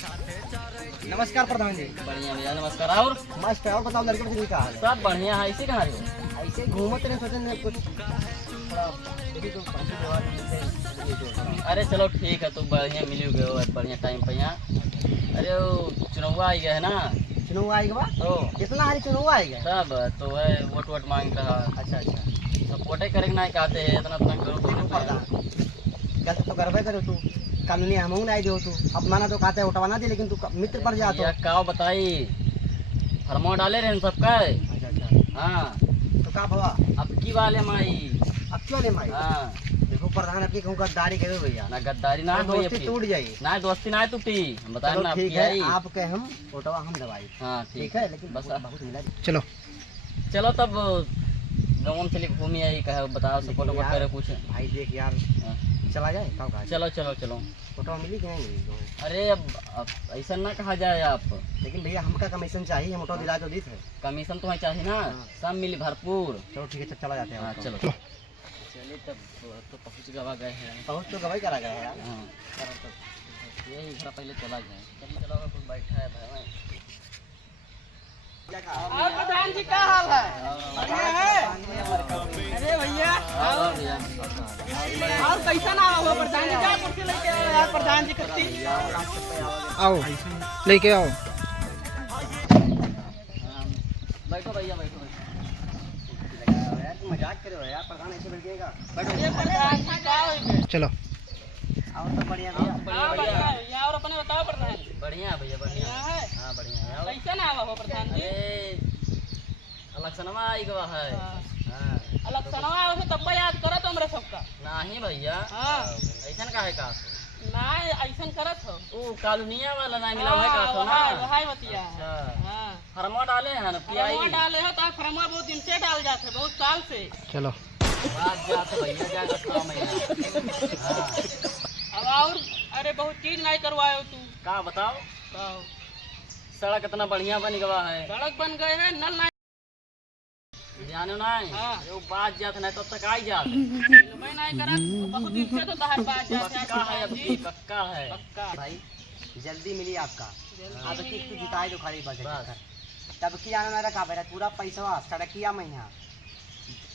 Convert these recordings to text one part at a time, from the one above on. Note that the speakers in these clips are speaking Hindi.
नमस्कार प्रधान जी। बढ़िया भैया नमस्कार। और मस्त है। और बताओ लड़के बच्चे का हाल है? सब बढ़िया है। इसी कहाँ हो? ऐसे घूमते नहीं सोचे नहीं कुछ थोड़ा देखी तो पार्टी व्यवहार मिलते। अरे चलो ठीक है, तुम बढ़िया मिली गए हो बढ़िया टाइम पे यहाँ। अरे वो चुनाव आ गया है ना, चुनाव आएगा बा तो कितना हारी चुनाव आएगा? सब तो है वोट वोट मांग रहा। अच्छा अच्छा। तो वोटे करेंगे ना कहते हैं, इतना इतना करो देखो प्रधान क्या तो गर्व करो तू कानूनी हमू नहीं दो तू अपना तो कहते उठवा ना दे लेकिन तू मित्र पर जा तो या का बताई फरमा डाले रहे सबका। अच्छा अच्छा। हाँ तो का भवा अब की वाले माई। अब क्यों ले माई? हाँ देखो प्रधान अपनी कहूँ गद्दारी करे भैया ना गद्दारी ना तो दोस्ती टूट जाएगी ना दोस्ती ना टूटी। बताए चलो ना ठीक आपकी है आई। आपके हम उठवा हम दवाई हाँ ठीक है लेकिन बस बहुत मिला। चलो चलो तब गाँव में चलिए घूमी आई कहे बताओ सपोर्ट वोट करे कुछ। भाई देख यार हाँ। चला जाए कब कहा चलो चलो चलो। फोटो मिली कि नहीं मिली? अरे अब ऐसा ना कहा जाए आप। लेकिन भैया हमका कमीशन चाहिए हम दिला तो दी थे। कमीशन तुम्हें चाहिए ना, सब मिली भरपूर। चलो ठीक है चला जाते हैं। हाँ चलो चलिए तब तो पहुँच गवा गए हैं। बहुत तो गवाही करा गया है यार। हाँ यही घर पहले चला जाए। चलिए चलो कोई बैठा है भाई। और प्रधान जी क्या हाल है? बढ़िया है। अरे भैया हाँ भैया और कैसा ना हो प्रधान जी? क्या कुर्सी लेके आओ यार प्रधान जी कत्ती। आओ लेके आओ। बैठो भैया बैठो। मजाक करो यार प्रधान ऐसे बैठिएगा। अरे प्रधान जी क्या हो? चलो और तो बढ़िया भैया। हाँ बढ़िया है। और अपने बताओ प्रधान जी। बढ़िया भैया बढ़िया। बढ़िया है। हाँ बढ़िया है। और कैसा ना हो प्रधान जी? अरे इलेक्शनवा आई गवा है। हाँ इलेक्शनवा आओ तब याद करो तो हमरे सबका। नहीं भैया। हाँ। ऐसा का है का ना ऐसा करत हो। वो कालुनिया वाला ना मिला है का तो ना। वहां बतिया। अच्छा हां फरमा डाले हैं ना पीआई। फरमा डाले हो तो फरमा बहुत दिन से डाल जाते हैं, बहुत साल से। चलो बात जात भैया जा का महीना। हाँ अब और अरे बहुत चीज नहीं करवाए तू। का बताओ। बताओ। सड़क इतना बढ़िया बन गवा है। सड़क बन गए हैं, नल नहीं जानो नहीं। हाँ। वो बात जात नहीं तब तक आई जात। मैं नहीं करा बहुत दिन से तो तहर बात जाते हैं। पक्का है अभी पक्का है पक्का भाई जल्दी मिली आपका। आप जल्दी किस जिताए तो खाली बस बस। तब की आना मेरा का बेटा पूरा पैसा सड़किया महीना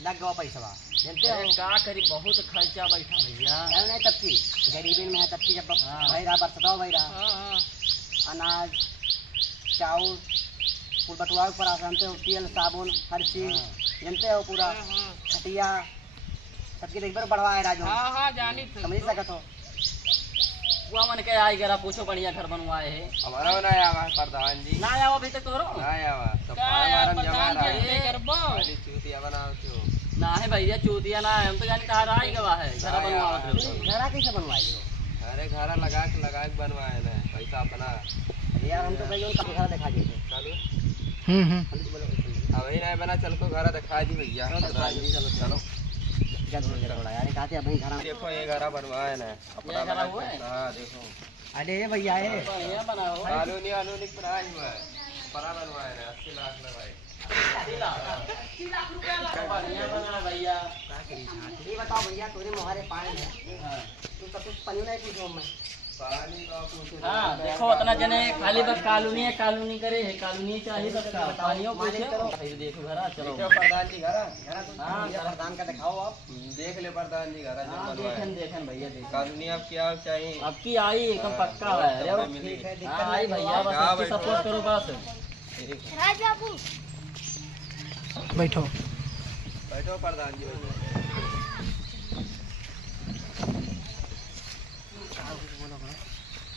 लग गया पैसा जानते हो। अरे का करी बहुत खर्चा बैठा भैया। जानो नहीं तब की गरीबी में है तब की जब हाँ। भाई रहा बरसता भाई रहा हाँ हाँ अनाज चाउल फूल बटुआ पर जानते हो तेल साबुन हर चीज जानते हो पूरा हाँ हाँ खटिया सबकी देखकर बढ़वाए राजो हाँ हाँ जानी थे। समझ सकत हो। वो मन के आई गरा पूछो बढ़िया घर बनवाए है। हमारा बनाया आवा प्रधान जी ना आओ अभी तक तोरो ना आवा तो क्या पार यार मारम जमा प्रधान जी रहा ऐसे करबो? खाली चूतिया बनाओ क्यों ना है भैया चूतिया ना है। हम तो जानी कहा आई गवा है घर बनवावत रहो। घरा कैसे बनवाई हो? अरे घर लगा के बनवाए ना पैसा अपना यार हम तो कहीं उनका घर दिखा देते। चलो अभी नहीं बना चल को घर दिखा दी भैया प्रधान जी चलो चलो यार कहते भाई घर देखो ये घर बनवाए ना अपना ये घर हुआ है? हाँ देखो अरे भैया है बढ़िया बनाओ। आलू प्राइस हुआ है बड़ा बनवाए ना 80 लाख लगाए। 80 लाख रुपया बढ़िया बना भैया। ये बताओ भैया तोरे मुहारे पानी है हाँ। तू सब कुछ पानी नहीं पूछो मैं। पानी का पूछो हाँ देखो उतना जने खाली बस कालूनी करे है। कालूनी चाहिए सबका पानियों पूछो। फिर देखो घरा चलो। देखो प्रधान जी घर हाँ प्रधान का दिखाओ आप। देख ले प्रधान जी घर हाँ देखन देखन भैया देखन। कानूनी अब क्या चाहिए अब की आई एकदम पक्का है। अरे वो ठीक है हाँ आई भैया बस हाँ, इसकी बैठो। सपोर्ट करो बस। बैठो बैठो प्रधान जी बैठो।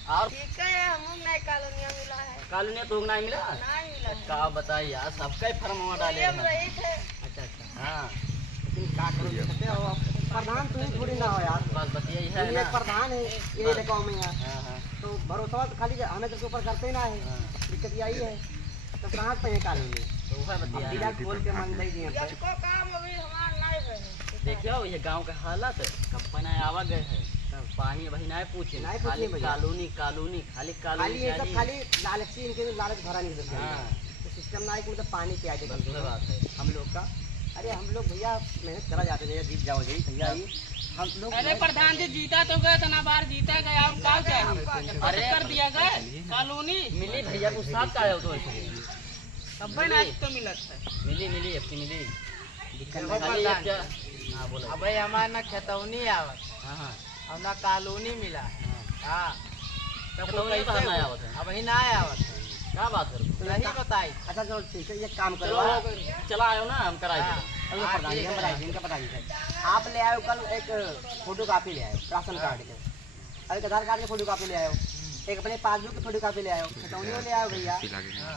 और ठीक है हम नहीं कॉलोनिया मिला है। कालूनी तो नहीं मिला। नहीं मिला है। का बताइए यार सबका ही फर्मा डाले हम हैं। रही थे। अच्छा अच्छा हाँ लेकिन क्या करो सकते हो आप प्रधान तुम थोड़ी ना हो यार। बस बतिया ही तुम है एक ना। प्रधान है ये देखो में यार हाँ हाँ तो भरोसा तो खाली हमें तो ऊपर करते ही ना है। हाँ। दिक्कत यही है तो कहाँ पे है कानूनी तो वह बतिया दिला है। खोल के मान दे दिए अपन। इसको काम अभी हमारा नहीं रहे। देखियो ये गांव के हालत कंपनी आवा गए है। पानी भाई नहीं पूछे नहीं पूछे खाली भैया। कालूनी खाली खाली कालूनी ये सब चाहिए। खाली लालची इनके लालच भरा नहीं सकते हाँ तो सिस्टम ना है कि मतलब पानी पे आ बस जाए वह बात है। हम लोग का। अरे हम लोग भैया मेहनत करा जाते थे जीत जाओ जी भैया ही हम लोग अरे प्रधान जी जीता तो गए तना बार जीता गया और क्या चाहिए? अरे कर दिया गए कॉलोनी मिली भैया को साथ का आयो तो ऐसे अब भाई ना तो मिलत है मिली अब की मिली दिक्कत खाली एक क्या हाँ बोला अब भाई हमारे ना खेतौनी आवत हाँ और ना कॉलोनी मिला हाँ खेतौनी तो हम आया होते हैं अब ही ना आवत क्या बात कर नहीं बताई अच्छा चलो ठीक है, ये काम करो। चलो चला आयो ना हम कराए थे अब ये प्रधान जी, हम बताइए, इनका बताइए। आप ले आयो कल एक फोटो कापी ले आयो राशन कार्ड के, और एक आधार कार्ड की फोटो कापी ले आयो, एक अपने पासबुक की फोटो कापी ले आयो, खतौनियों ले आयो भैया,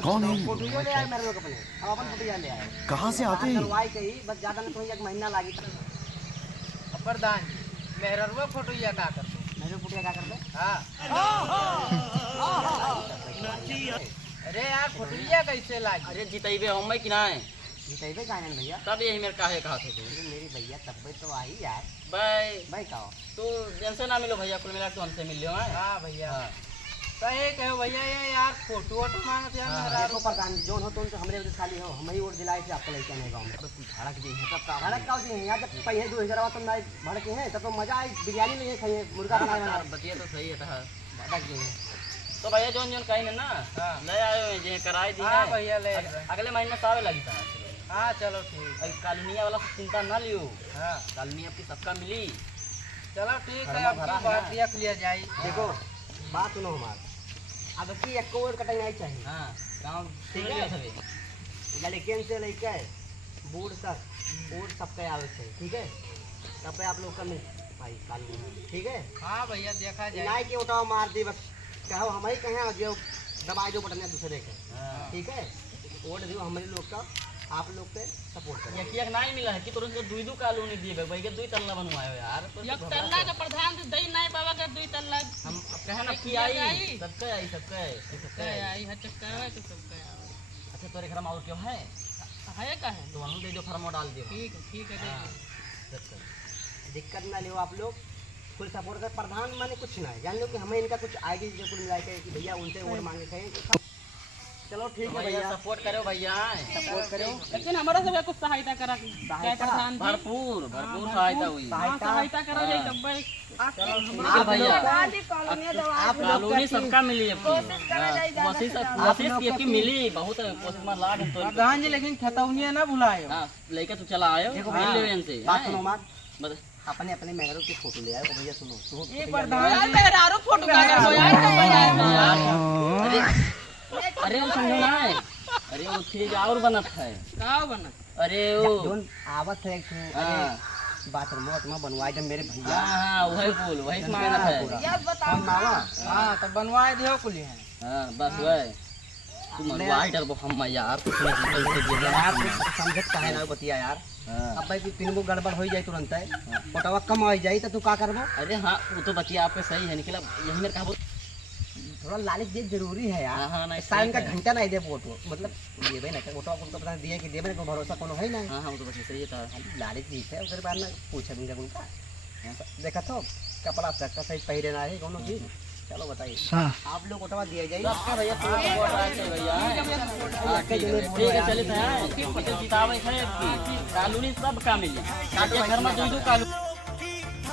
कौन है? फोटोइयो ले आयो मेरे लोग अपने, अब अपन फोटो ले आयो। कहाँ से आते हैं? करवाई कही बस, ज्यादा नहीं तो एक महीना लागी। प्रधान मेहरवा फोटो या का कर मेरे फोटो क्या करते? अरे यार फोटोया कैसे लागी अरे जीतैबे हम कि नहीं जीतेबे का है भैया? तब यही मेरे काहे कहा थे तू अरे मेरी भैया तब तो आई यार। भाई भाई कहो तू जैसे ना मिलो भैया कुल मिला के तो हमसे मिल लियो हैं हाँ भैया कहे कहो भैया ये यार फोटो वोटो मांगते हैं मेहरा देखो प्रधान जी, जोन हो तो हमरे वजह खाली हो, हम ही वोट दिलाए थे आपको लेके आने गाँव में। भड़क दी है तब का भड़क का जी यहाँ जब पहले 2000 तुम ना भड़के हैं तब तो मजा आई, बिरयानी नहीं खाइए, मुर्गा बनाए बतिया तो सही है था भड़क गए हैं। तो भैया जोन जोन कहीं ना हाँ। ले आयो हैं जे कराई दी हाँ है भैया ले अगले महीने सावे लगी था हाँ चलो ठीक अभी कालूनिया वाला से चिंता ना लियो हाँ कालूनी आपकी सबका मिली चलो ठीक है भरना अब भरा की बात है। देख लिया जाए देखो बात सुनो हमारी, अब की एक और कटाई नहीं चाहिए, हाँ गाँव ठीक ठीक है। है सभी लड़कियन से लेके बूढ़ तक बूढ़ सबका आवे चाहिए, ठीक है। तब पे आप लोग का मिल भाई कालूनी, ठीक है। हाँ भैया देखा जाए नहीं कि उठाओ मार दी बस, कहो हम ही कहें जो दबाए जो बटन दूसरे के, हाँ ठीक है। वोट दियो हमारे लोग का, आप लोग पे सपोर्ट करें। एक नहीं मिला है कि तुरंत दुई दू कालूनी दिए भाई के दुई तल्ला बनवायो यार तो एक तल्ला के प्रधान से दई नहीं बाबा के दुई तल्ला हम कहे ना कि आई सबके आई है चक्कर के सब अच्छा तोरे घर में और क्यों है है का है तो वहाँ दे दो फर्मो डाल दियो ठीक है हाँ, देख चल। दिक्कत ना लियो आप लोग, फुल सपोर्ट कर। प्रधान माने कुछ ना है, जान लो कि हमें इनका कुछ आगे जो कुछ मिला है कि भैया उनसे वोट मांगे थे। चलो ठीक है भैया भैया, सपोर्ट करो भैया सपोर्ट करो। लेकिन हमारा सब कुछ सहायता करा क्या प्रधान जी भरपूर भरपूर सहायता हुई हाँ, सहायता करा जाए तब भाई हाँ भैया आप लोग कालूनी सबका मिली कोशिश की मिली बहुत कोशिश में लाग तो प्रधान जी लेकिन खतौनिया ना भुलाए हाँ लेके तू चला आयो देखो मिल लियो भैया, इनसे बात सुनो मत, बस अपने अपने मेहरों की फोटो ले आए भैया। सुनो तू ये प्रधान जी मेहरारू फोटो का अरे वो समझो ना है अरे वो चीज और बनत है का बना अरे वो जोन आवत है कि हाँ बाथरूम में बनवाए जब मेरे भैया हाँ हाँ वही फूल वही मांगना है हम मावा हाँ तो बनवाए दियो कुल है हाँ बस वही तू मनवाई डर हम यार कुछ नहीं कैसे दे यार समझत काहे ना बतिया यार। हाँ अब भाई तीन गो गड़बड़ हो जाए तुरंत है, फोटोवा कम हो जाए तो तू का करबो? अरे हाँ वो तो बतिया आपके सही है निकला यही मेरे कहा थोड़ा लालच दे जरूरी है यार। हाँ हाँ नहीं साइन का घंटा नहीं दे फोटो, मतलब देबे ना फोटो को पता दिए कि देबे ना, भरोसा कोनो है नहीं। हाँ हाँ वो तो बस सही था लालच दी है, उसके बाद में पूछा भी जब उनका देखा तो कपड़ा का सही पहरे ना है कोनो चीज। चलो बताइए आप लोग फोटो दिया जाए सबका भैया पूरा सपोर्ट रखे भैया हाँ ठीक है चलिए तो है पटेल किताबें है कालूनी सब का मिली काटे घर में दो कालू